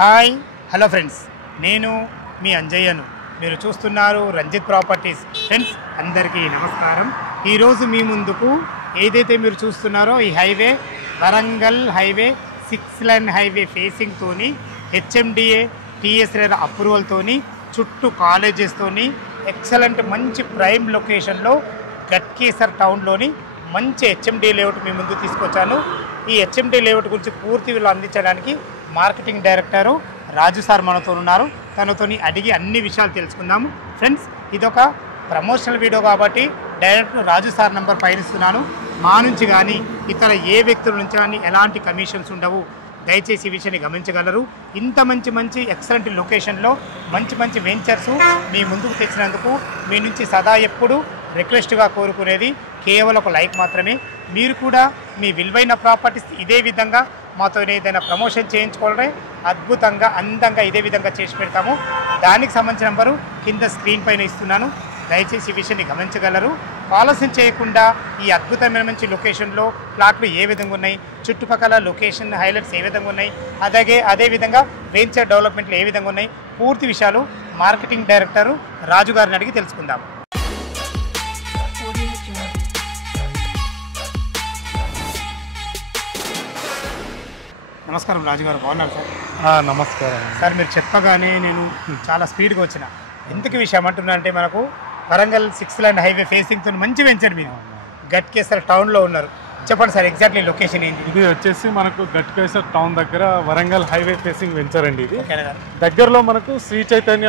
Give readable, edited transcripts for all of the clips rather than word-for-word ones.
Hi hello friends, నేను మీ అంజయ్యను. మీరు చూస్తున్నారు రంజిత్ ప్రాపర్టీస్. ఫ్రెండ్స్ అందరికీ నమస్కారం. ఈరోజు మీ ముందుకు ఏదైతే మీరు చూస్తున్నారో ఈ highway Warangal highway 6 lane highway ఫేసింగ్తోని హెచ్ఎండిఏ టీఎస్ఆర్ అప్రూవల్తోని చుట్టూ కాలేజెస్తోని ఎక్సలెంట్ మంచి ప్రైమ్ లొకేషన్లో గట్కేసర్ టౌన్లోని మంచి హెచ్ఎండి లేఅవుట్ మీ ముందు తీసుకొచ్చాను. ఈ హెచ్ఎండి లేఅవుట్ గురించి పూర్తి వీళ్ళు అందించడానికి మార్కెటింగ్ డైరెక్టరు రాజు సార్ మనతో ఉన్నారు. తనతోని అడిగి అన్ని విషయాలు తెలుసుకుందాము. ఫ్రెండ్స్, ఇదొక ప్రమోషనల్ వీడియో కాబట్టి డైరెక్ట్ రాజు సార్ నెంబర్ పైనిస్తున్నాను. మా నుంచి కానీ ఇతర ఏ వ్యక్తుల నుంచి కానీ ఎలాంటి కమిషన్స్ ఉండవు. దయచేసి ఈ విషయాన్ని గమనించగలరు. ఇంత మంచి ఎక్సలెంట్ లొకేషన్లో మంచి వెంచర్స్ మీ ముందుకు తెచ్చినందుకు మీ నుంచి సదా ఎప్పుడు రిక్వెస్ట్గా కోరుకునేది కేవలం ఒక లైక్ మాత్రమే. మీరు కూడా మీ విలువైన ప్రాపర్టీస్ ఇదే విధంగా మాతో ఏదైనా ప్రమోషన్ చేయించుకోవాలంటే అద్భుతంగా అందంగా ఇదే విధంగా చేసి పెడతాము. దానికి సంబంధించిన నెంబరు కింద స్క్రీన్ పైన ఇస్తున్నాను. దయచేసి ఈ విషయాన్ని గమనించగలరు. ఆలస్యం చేయకుండా ఈ అద్భుతమైన మంచి లొకేషన్లో ప్లాట్లు ఏ విధంగా ఉన్నాయి, చుట్టుపక్కల లొకేషన్ హైలైట్స్ ఏ విధంగా ఉన్నాయి, అదేవిధంగా వెంచర్ డెవలప్మెంట్లు ఏ విధంగా ఉన్నాయి, పూర్తి విషయాలు మార్కెటింగ్ డైరెక్టరు రాజు గారిని అడిగి తెలుసుకుందాం. నమస్కారం రాజు గారు, బాగున్నారు సార్? నమస్కారం సార్. మీరు చెప్పగానే నేను చాలా స్పీడ్గా వచ్చిన. ఎందుకు విషయం అంటున్నా అంటే మనకు వరంగల్ 6 లైన్ హైవే ఫేసింగ్తో మంచి వెంచర్ మీరు గట్కేసర్ టౌన్లో ఉన్నారు. చెప్పండి సార్, ఎగ్జాక్ట్లీ లొకేషన్ ఏంటి? ఇది వచ్చేసి మనకు గట్కేసర్ టౌన్ దగ్గర వరంగల్ హైవే ఫేసింగ్ వెంచర్ అండి. ఇది దగ్గరలో మనకు శ్రీ చైతన్య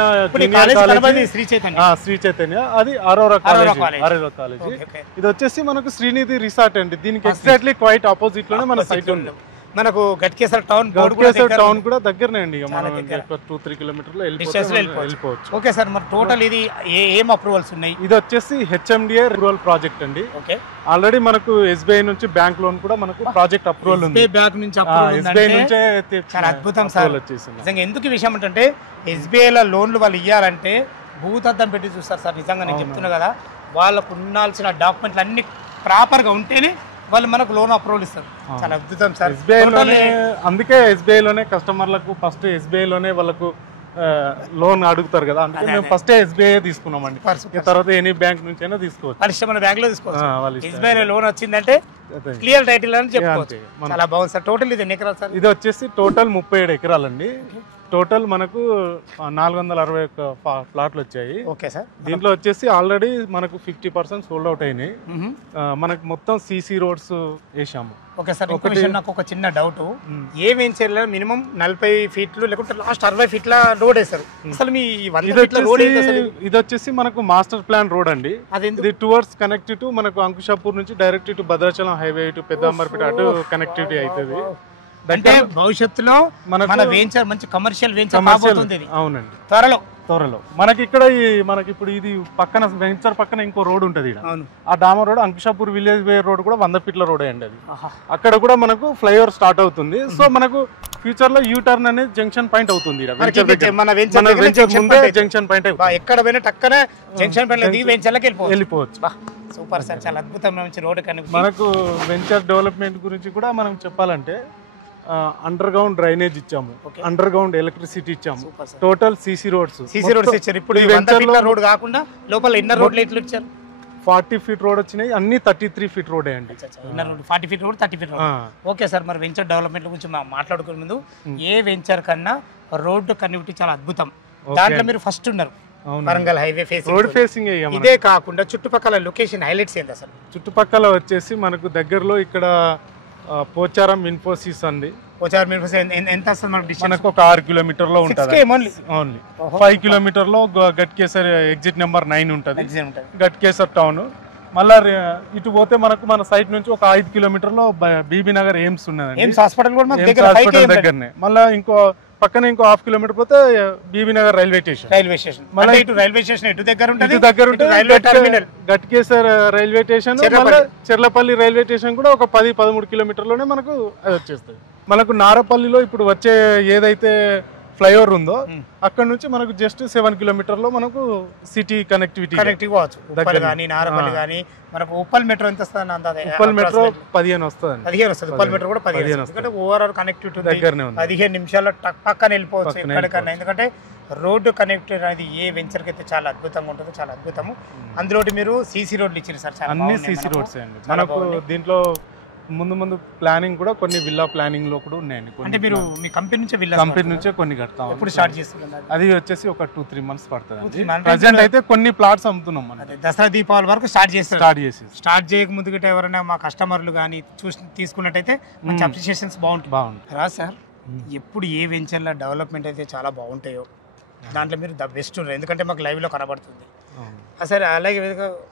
అది అరోరా కాలేజీ. ఇది వచ్చేసి మనకు శ్రీనిధి రిసార్ట్ అండి. దీనికి ఎగ్జాక్ట్లీ క్వైట్ ఆపోజిట్ లోనే మన సైట్ ఉంది. మనకు గట్కేసర్ టౌన్ కూడా దగ్గరనే అండి. 2-3 కిలోమీటర్లు వెళ్ళిపోవచ్చు. ఓకే సార్, మరి టోటల్ ఇది ఏం అప్రూవల్స్ ఉన్నాయి? ఇది వచ్చేసి హెచ్ఎండిఏ రూరల్ ప్రాజెక్ట్ అండి. ఆల్రెడీ మనకు ఎస్బీఐ నుంచి బ్యాంక్ లోన్ కూడా మనకు ప్రాజెక్ట్ అప్రూవల్ ఉంది. ఎస్బీఐ నుంచే చాలా అద్భుతం సార్. నిజంగా ఎందుకు ఈ విషయం అంటే ఎస్బీఐ లో లోన్లు వాళ్ళు ఇవ్వాలంటే భూతద్దం పెట్టి చూస్తారు సార్. నిజంగా నేను చెప్తున్నా కదా, వాళ్ళకు ఉండాల్సిన డాక్యుమెంట్లు అన్ని ప్రాపర్ గా ఉంటేనే వాళ్ళు మనకు లోన్ అప్రూవల్ ఇస్తారు. చాలా అద్భుతం సార్. అందుకే ఎస్బీఐ లోనే కస్టమర్లకు ఫస్ట్ ఎస్బీఐ లోనే వాళ్ళకు లోన్ అడుగుతారు కదా. అందుకే మేము ఫస్ట్ ఎస్బీఐ తీసుకున్నామండి. తర్వాత ఎనీ బ్యాంక్ నుంచి అయినా తీసుకోవచ్చు. వాళ్ళ ఇష్టం, మన బ్యాంక్ లో తీసుకోవచ్చు. ఎస్బీఐ లోన్ వచ్చిందంటే క్లియర్ టైటిల్ అని చెప్పుకోవచ్చు. చాలా బాగుంది సార్. టోటల్ ఇది ఎన్ని ఎకరాలు సార్? ఇది వచ్చేసి టోటల్ 37 ఎకరాలండి. టోటల్ మనకు 461 ప్లాట్లు వచ్చాయి. Okay sir. దీంట్లో వచ్చేసి ఆల్రెడీ మనకు 50% సోల్డ్ అవుట్ అయినాయి. మనకు మొత్తం సిసి రోడ్స్ వేసాము. Okay sir. నాకు ఒక చిన్న డౌట్, ఏ వెంచర్లో మినిమం 40 ఫీట్లు లేకుంటే లాస్ట్ 60 ఫీట్ల రోడ్ వేస్తారు. అసలు మీ ఇది వచ్చేసి మనకు మాస్టర్ ప్లాన్ రోడ్ అండి. ఇది టువర్డ్స్ కనెక్టివ్ టు మనకు అంకుషాపూర్ నుంచి direct to Bhadrachalam highway to Pedda Amberpet అటు కనెక్టివిటీ అవుతుంది. అంటే భవిష్యత్తులో మన వెంచర్ మంచి కమర్షియల్ వెంచర్ కాబోతుంది. అవునండి, త్వరలో మనకి ఇక్కడ మనకి ఇప్పుడు ఇది పక్కన వెంచర్ పక్కన ఇంకో రోడ్ ఉంటుంది. ఆ damar road Ankushapur village way road కూడా 100 ఫీట్ల రోడ్ అండి. అది అక్కడ కూడా మనకు ఫ్లైఓవర్ స్టార్ట్ అవుతుంది. సో మనకు ఫ్యూచర్ లో యూ టర్న్ అనేది జంక్షన్ పాయింట్ అవుతుంది. జంక్షన్ పాయింట్ ఎక్కడ పోయినా టక్కన జంక్షన్ పాయింట్ దిగి వెంచర్లకు వెళ్ళిపోవచ్చు. సూపర్ సార్, చాలా అద్భుతమైన మంచి రోడ్. మనకు వెంచర్ డెవలప్మెంట్ గురించి కూడా మనం చెప్పాలంటే అండర్ గ్రౌండ్ డ్రైనేజ్ ఇచ్చాము, అండర్ గ్రౌండ్ ఎలక్ట్రిసిటీ ఇచ్చాము, టోటల్ సిసి రోడ్స్ ఇచ్చారు. ఇప్పుడు రోడ్ కాకుండా లోపల ఇన్నర్ రోడ్లు ఎట్లా ఇచ్చారు? 40 ఫీట్ రోడ్ వచ్చినాయి. అన్ని 33 ఫీట్ రోడ్ అండి. 40 feet road, 30 feet road. Okay sir, మరి వెంచర్ డెవలప్మెంట్ గురించి మాట్లాడుకునే ముందు ఏ వెంచర్ కన్నా రోడ్డు కనెక్టివిటీ చాలా అద్భుతం. దాంట్లో మీరు ఫస్ట్ ఉన్నారు. వరంగల్ హైవే రోడ్ ఫేసింగ్ ఇదే కాకుండా చుట్టుపక్కల లొకేషన్ హైలైట్స్ ఏంటి అసలు? చుట్టుపక్కల వచ్చేసి మనకు దగ్గరలో ఇక్కడ పోచారం ఇన్ఫోసిస్ అండి. ఎంత వస్తుంది మనకు? ఒక 6 కిలోమీటర్లో ఉంటుంది. ఓన్లీ 5 కిలోమీటర్లో గట్కేసర్ ఎగ్జిట్ నెంబర్ 9 ఉంటుంది, గట్కేసర్ టౌన్. మళ్ళా ఇటు పోతే మనకు మన సైట్ నుంచి ఒక 5 కిలోమీటర్లో బీబీ నగర్ ఎయిమ్స్ ఉన్నదండి. హాస్పిటల్ దగ్గరనే. మళ్ళీ పక్కన ఇంకో 1/2 కిలోమీటర్ పోతే బీబీ నగర్ రైల్వే స్టేషన్. మళ్ళీ ఇటు రైల్వే స్టేషన్ ఇటు దగ్గర ఉంటుంది. Ghatkesar railway station, Cherlapalli railway station కూడా ఒక 10-13 కిలోమీటర్లోనే మనకు అది వచ్చేస్తుంది. మనకు నారపల్లిలో ఇప్పుడు వచ్చే ఏదైతే ఫ్లైఓవర్ ఉందో అక్కడ నుంచి మనకు జస్ట్ 7 కిలోమీటర్లో మనకు సిటీ కనెక్టివిటీ కావచ్చు. ఉప్పల్ కానీ నారపల్లి కానీ మనకు ఉప్పల్ మెట్రో ఎంత వస్తుంది అందాదే? ఉప్పల్ మెట్రో 15 వస్తుంది. 15 వస్తుంది. ఉప్పల్ మెట్రో కూడా 15. ఎందుకంటే ఓవరాల్ కనెక్టివిటీ దగ్గరనే ఉంది. 15 నిమిషాల్లో పక్కన వెళ్ళిపోవచ్చు ఎక్కడికన్నా. ఎందుకంటే రోడ్డు కనెక్టివిటీ అనేది ఏ వెంచర్కి అయితే చాలా అద్భుతంగా ఉంటుందో, చాలా అద్భుతము. అందులో మీరు సీసీ రోడ్లు ఇచ్చారు సార్, చాలా అన్ని సీసీ రోడ్స్ అండి మనకు. దీంట్లో ముందు ప్లానింగ్ కూడా కొన్ని విల్లా ప్లానింగ్ లో కూడా ఉన్నాయండి. అంటే మీరు మీ కంపెనీ నుంచే విల్లా కంపెనీ నుంచే కొన్ని కడతాం. ఎప్పుడు స్టార్ట్ చేస్తున్నారు? అది వచ్చేసి ఒక 2-3 మంత్స్ పడుతుంది. ప్రెజెంట్ అయితే కొన్ని ప్లాట్స్ అమ్ముతున్నాం మనం. దసరా దీపావళి వరకు స్టార్ట్ చేయక ముందు గిట్ట ఎవరైనా మా కస్టమర్లు కానీ తీసుకున్నట్టయితే మంచి అప్రిషియేషన్స్ బాగుంటుంది రా సార్. ఎప్పుడు ఏ వెంచర్ల డెవలప్మెంట్ అయితే చాలా బాగుంటాయో దాంట్లో మీరు ద బెస్ట్ ఉన్నారు. ఎందుకంటే మాకు లైవ్లో కనబడుతుంది. సరే, అలాగే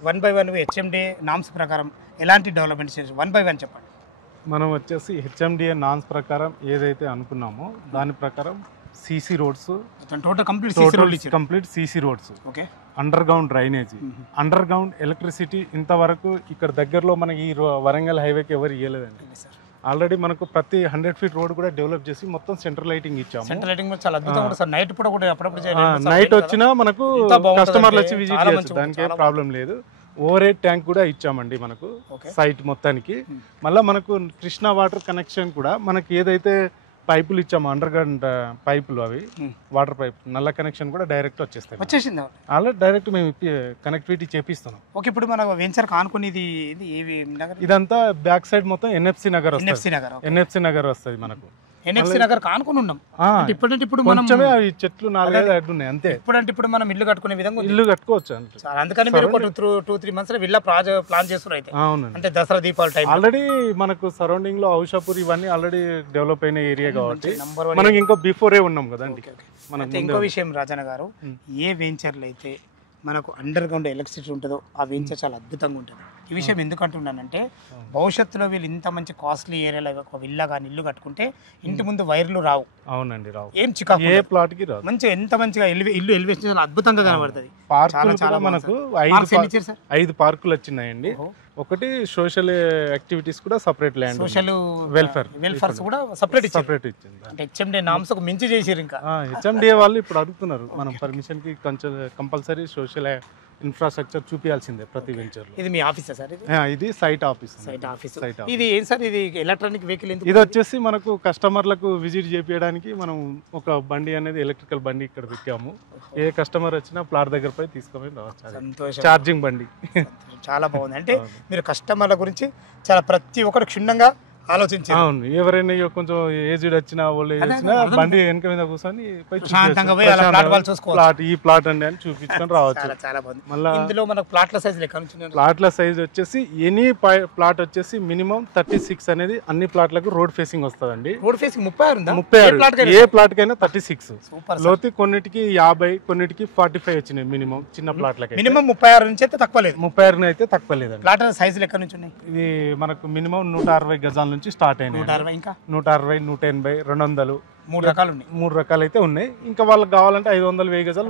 1 by 1 హెచ్ఎండిఏ నామ్స్ ప్రకారం ఎలాంటి డెవలప్మెంట్ చేసి 1 by 1 చెప్పండి. మనం వచ్చేసి హెచ్ఎండిఏ నామ్స్ ప్రకారం ఏదైతే అనుకున్నామో దాని ప్రకారం CC roads, complete CC roads, under ground drainage, under ground electricity. ఇంతవరకు ఇక్కడ దగ్గరలో మనకి ఈ వరంగల్ హైవేకి ఎవరు ఇవ్వలేదండి. ఆల్రెడీ మనకు ప్రతి 100 feet రోడ్ కూడా డెవలప్ చేసి మొత్తం సెంట్రల్ లైటింగ్ ఇచ్చాము. సెంట్రల్ లైటింగ్ చాలా అద్భుతంగా ఉంటుంది సార్. నైట్ పూట కూడా అప్పుడప్పుడు నైట్ వచ్చినా మనకు కస్టమర్లు వచ్చి విజిట్ చేయొచ్చు, దానికి ఏం ప్రాబ్లం లేదు. ఓవర్ హెడ్ ట్యాంక్ కూడా ఇచ్చామండి మనకు సైట్ మొత్తానికి. మళ్ళీ మనకు కృష్ణా వాటర్ కనెక్షన్ కూడా మనకి ఏదైతే పైపులు ఇచ్చాము అండర్ గ్రౌండ్ పైపులు, అవి వాటర్ పైప్ నల్ల కనెక్షన్ కూడా డైరెక్ట్ వచ్చేసింది. ఆల్రెడీ డైరెక్ట్ మేము కనెక్టివిటీ చేపిస్తున్నాం. ఓకే, ఇప్పుడు మన వెంచర్ కానుకునేది ఇదంతా బ్యాక్ సైడ్ మొత్తం ఎన్ఎఫ్సి నగర్ వస్తుంది మనకు. ఎన్ఎఫ్సి నగర్ కానుకొని ఉన్నాం. ఇప్పుడు కొంచెమే అవి చెట్లు 4-5 అడ్డు ఉన్నాయి అంతే. ఇప్పుడు మనం ఇల్లు కట్టుకునే విధంగా ఇల్లు కట్టుకోవచ్చు. అందుకని మీరు 2-3 months విల్లా ప్లాన్ చేస్తున్నారు అయితే. అంటే దసరా దీపావళి టైం ఆల్రెడీ మనకు సరౌండింగ్ లో ఔషాపూర్ ఇవన్నీ ఆల్రెడీ డెవలప్ అయిన ఏరియా కాబట్టి మనం ఇంకా బిఫోరే ఉన్నాం కదండి. ఇంకో విషయం రాజన్న గారు, ఏ వెంచర్లు అయితే మనకు అండర్ గ్రౌండ్ ఎలక్ట్రిసిటీ ఉంటుందో ఆ వెంచర్ చాలా అద్భుతంగా ఉంటుంది. ఈ విషయం ఎందుకు అంటున్నానంటే భవిష్యత్తులో వీళ్ళు ఇంత మంచి కాస్ట్లీ ఏరియాలో ఒక విల్లా కానీ ఇల్లు కట్టుకుంటే ఇంటి ముందు వైర్లు రావు. అవునండి, రావు. ఏం చికాకు, ఏ ప్లాట్ కి రావు. మంచిగా ఎంత మంచిగా ఇల్లు ఎలివేషన్ అద్భుతంగా కనబడుతుంది. చాలా మనకు 5 పార్కులు వచ్చినాయండి. ఒకటి సోషల్ యాక్టివిటీస్ కూడా సపరేట్ ల్యాండ్, సోషల్ వెల్ఫేర్స్ కూడా సపరేట్ ఇచ్చింది. అంటే హెచ్ఎండిఏ నామ్స్ ఒక మించి చేసిరు. ఇంకా హెచ్ఎండిఏ వాళ్ళు ఇప్పుడు అడుగుతున్నారు మనం పర్మిషన్ కి కంపల్సరీ సోషల్ ఇన్ఫ్రాస్ట్రక్చర్ చూపించాల్సిందే ప్రతి వెంచర్. ఇది మీ ఆఫీసా సార్? ఇది సైట్ ఆఫీస్. ఇది ఏం సార్, ఇది ఎలక్ట్రానిక్ వెహికల్? ఇది వచ్చేసి మనకు కస్టమర్లకు విజిట్ చేపించడానికి మనం ఒక బండి అనేది ఎలక్ట్రికల్ బండి ఇక్కడ పెట్టాము. ఏ కస్టమర్ వచ్చినా ప్లాట్ దగ్గర పోయి తీసుకొని రావచ్చు. ఛార్జింగ్ బండి. చాలా బాగుంది. అంటే మీరు కస్టమర్ల గురించి చాలా ప్రతి ఒక్కరు క్షుణ్ణంగా ఆలోచించారు. అవును, ఎవరైనా కొంచెం ఏజ్డ్ వచ్చినా ఓల్డ్ ఏజ్ వచ్చినా బండి వెనక మీద కూర్చొని ఈ ప్లాట్ అండి అని చూపించుకొని రావచ్చు. చాలా బాగుంది. మళ్ళీ ఇందులో మనకు ప్లాట్ల సైజ్ లెక్క, ప్లాట్ల సైజ్ వచ్చేసి ఎనీ ప్లాట్ వచ్చేసి మినిమం 36 అనేది అన్ని ప్లాట్లకు రోడ్ ఫేసింగ్ వస్తుందండి. రోడ్ ఫేసింగ్ 36 ఏ ప్లాట్ కైనా 36. లోతు కొన్నిటికి 50, కొన్నిటికి 45 వచ్చినాయి మినిమం. చిన్న ప్లాట్లకి మినిమం 36 నుంచి అయితే తక్కువ లేదు. 36 అయితే తక్కువ లేదు. ప్లాట్ సైజ్ లెక్క నుంచి ఉన్నాయి. ఇది మనకు మినిమం 160 గజాల నుంచి స్టార్ట్ అయినాయి. 160, 180, 200, 3 రకాలు ఉన్నాయి. 3 రకాలు అయితే ఉన్నాయి. ఇంకా వాళ్ళకి కావాలంటే 500, 1000 గజాలు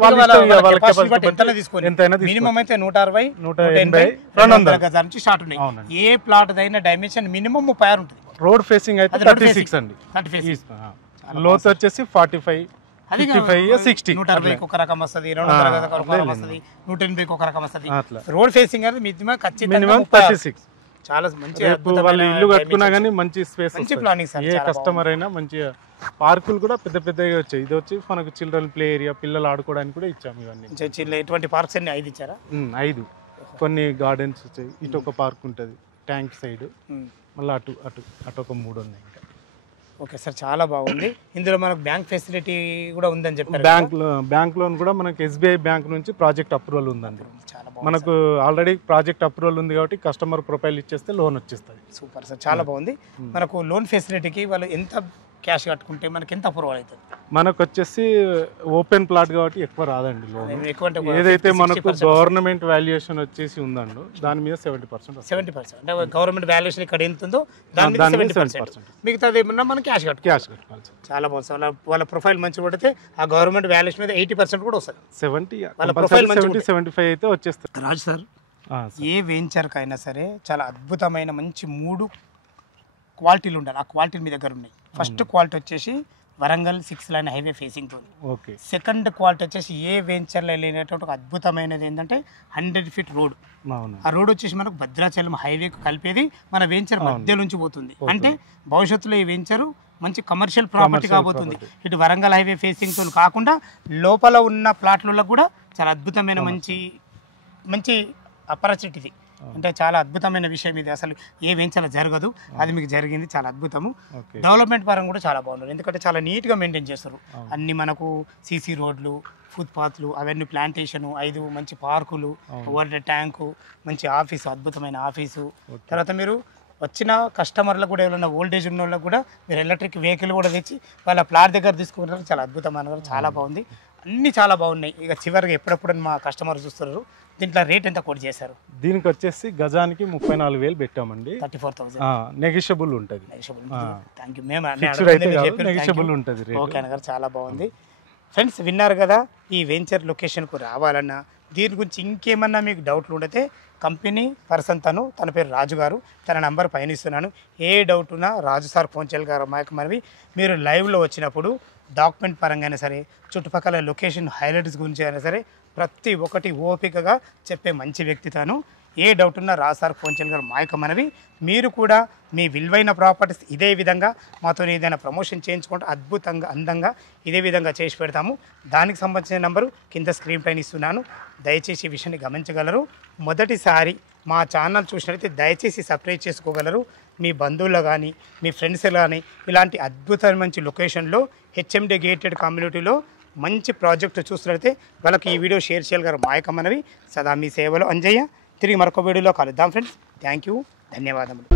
ఎంతైనా. మినిమం అయితే 160, 180, 200 గజాల నుంచి స్టార్ట్ ఉన్నాయి. ఏ ప్లాట్ అయినా డైమెన్షన్ మినిమం 36 ఉంటుంది. రోడ్ ఫేసింగ్ అయితే 36 అండి. లోతు వచ్చేసి 45, 55, 60. 160 ఒక రకం వస్తుంది, 200 ఒక రకం వస్తుంది, 180 ఒక రకం వస్తుంది. రోడ్ ఫేసింగ్ అనేది మినిమం 36. చాలా మంచి వాళ్ళు ఇల్లు కట్టుకున్నా కానీ మంచి స్పేస్, మంచి ప్లానింగ్ సార్. ఏ కస్టమర్ అయినా మంచిగా. పార్కులు కూడా పెద్దగా వచ్చాయి. ఇది వచ్చి మనకు చిల్డ్రన్ ప్లే ఏరియా, పిల్లలు ఆడుకోవడానికి కూడా ఇచ్చాము. ఇవన్నీ ఎటువంటి పార్క్స్ అన్ని 5 ఇచ్చారా? 5. కొన్ని గార్డెన్స్ వచ్చాయి. ఇటు ఒక పార్క్ ఉంటుంది ట్యాంక్ సైడ్, మళ్ళీ అటు ఒక 3 ఉన్నాయి. ఓకే సార్, చాలా బాగుంది. ఇందులో మనకు బ్యాంక్ ఫెసిలిటీ కూడా ఉందని చెప్పారు. బ్యాంక్ లోన్ కూడా మనకు ఎస్బీఐ బ్యాంక్ నుంచి ప్రాజెక్ట్ అప్రూవల్ ఉందండి. మనకు ఆల్రెడీ ప్రాజెక్ట్ అప్రూవల్ ఉంది కాబట్టి కస్టమర్ ప్రొఫైల్ ఇచ్చేస్తే లోన్ వచ్చేస్తుంది. సూపర్ సార్, చాలా బాగుంది. మనకు లోన్ ఫెసిలిటీకి వాళ్ళు ఎంత క్యాష్ కట్టుకుంటే మనకి ఎంత అప్రూవల్ అవుతుంది? మనకు వచ్చేసి ఓపెన్ ప్లాట్ కాబట్టి ఎక్కువ రాదండి లోన్. ఏదైతే మనకు గవర్నమెంట్ వాల్యుయేషన్ వచ్చేసి ఉందండి దాని మీద 70%. అంటే గవర్నమెంట్ వాల్యుయేషన్ ఇక్కడ ఎంత ఉందో దాని మీద 70%. మిగతాది ఏమన్నా మనం క్యాష్ కట్టుకోవాలి. చాలా బాగుంది సార్. వాళ్ళ ప్రొఫైల్ మంచిగా పడితే ఆ గవర్నమెంట్ వాల్యుయేషన్ మీద 80% కూడా వస్తుంది. 75 అయితే వచ్చేస్తుంది. రాజు సార్, ఏ వెంచర్కైనా సరే చాలా అద్భుతమైన మంచి 3 క్వాలిటీలు ఉండాలి. ఆ క్వాలిటీలు మీ దగ్గర ఉన్నాయి. ఫస్ట్ క్వాలిటీ వచ్చేసి వరంగల్ 6 లైన్ హైవే ఫేసింగ్ తో. ఓకే. సెకండ్ క్వాలిటీ వచ్చేసి ఏ వెంచర్లో లేనటువంటి ఒక అద్భుతమైనది ఏంటంటే 100 ఫీట్ రోడ్. ఆ రోడ్ వచ్చేసి మనకు భద్రాచలం హైవేకు కలిపేది మన వెంచర్ మధ్య నుంచి పోతుంది. అంటే భవిష్యత్తులో ఈ వెంచరు మంచి కమర్షియల్ ప్రాపర్టీ కాబోతుంది. ఇటు వరంగల్ హైవే ఫేసింగ్ తో కాకుండా లోపల ఉన్న ప్లాట్లలో కూడా చాలా అద్భుతమైన మంచి ఆపర్చునిటీ ఇది. అంటే చాలా అద్భుతమైన విషయం ఇది. అసలు ఏ వెంచర్లో జరగదు, అది మీకు జరిగింది. చాలా అద్భుతము. డెవలప్మెంట్ పరంగా కూడా చాలా బాగున్నారు, ఎందుకంటే చాలా నీట్గా మెయింటైన్ చేస్తారు. అన్ని మనకు సీసీ రోడ్లు, ఫుట్పాత్లు, అవన్నీ ప్లాంటేషను, 5 మంచి పార్కులు, వాటర్ ట్యాంకు, మంచి ఆఫీసు, అద్భుతమైన ఆఫీసు. తర్వాత మీరు వచ్చిన కస్టమర్లకు కూడా ఎవరైనా ఓల్డేజ్ ఉన్న వాళ్ళకి కూడా మీరు ఎలక్ట్రిక్ వెహికల్ కూడా తెచ్చి వాళ్ళ ప్లాట్ దగ్గర తీసుకుంటారు. చాలా అద్భుతమైన, చాలా బాగుంది. అన్నీ చాలా బాగున్నాయి. ఇక చివరిగా ఎప్పుడప్పుడు మా కస్టమర్ చూస్తున్నారు. దీంట్లో రేట్ ఎంత కోట్ చేశారు? దీనికి వచ్చేసి గజానికి 34,000 పెట్టామండి. 34,000 నెగిషియబుల్ ఉంటుంది. Thank you. మేము నెగిషియబుల్ ఉంటుంది. ఓకే అన్నగారు, చాలా బాగుంది. ఫ్రెండ్స్ విన్నారు కదా, ఈ వెంచర్ లొకేషన్కు రావాలన్నా దీని గురించి ఇంకేమన్నా మీకు డౌట్లు ఉండితే కంపెనీ పర్సన్ తన పేరు రాజు గారు, తన నంబర్ పైన ఇస్తున్నాను. ఏ డౌట్ ఉన్నా రాజు సార్ ఫోన్ చేయగలగారు. మనవి మీరు లైవ్లో వచ్చినప్పుడు డాక్యుమెంట్ పరంగా అయినా సరే, చుట్టుపక్కల లొకేషన్ హైలైట్స్ గురించి అయినా సరే ప్రతి ఒక్కటి ఓపికగా చెప్పే మంచి వ్యక్తి తను. ఏ డౌట్ ఉన్నా రాజు సార్ ఫోన్ చేయగలగారు. మనవి మీరు కూడా మీ విలువైన ప్రాపర్టీస్ ఇదే విధంగా మాతో ఏదైనా ప్రమోషన్ చేయించుకుంటే అద్భుతంగా అందంగా ఇదే విధంగా చేసి పెడతాము. దానికి సంబంధించిన నంబరు కింద స్క్రీన్ పైన ఇస్తున్నాను. దయచేసి ఈ విషయాన్ని గమనించగలరు. మొదటిసారి మా ఛానల్ చూసినట్లయితే దయచేసి సబ్స్క్రైబ్ చేసుకోగలరు. మీ బంధువులు కానీ మీ ఫ్రెండ్స్ కానీ ఇలాంటి అద్భుతమైన మంచి లొకేషన్లో హెచ్ఎండి గేటెడ్ కమ్యూనిటీలో మంచి ప్రాజెక్టు చూసినట్లయితే వాళ్ళకి ఈ వీడియో షేర్ చేయగలరు. మనవి సదా మీ సేవలో అంజయ్య. తిరిగి మరొక వీడియోలో కలుద్దాం ఫ్రెండ్స్. థ్యాంక్ యూ, ధన్యవాదములు.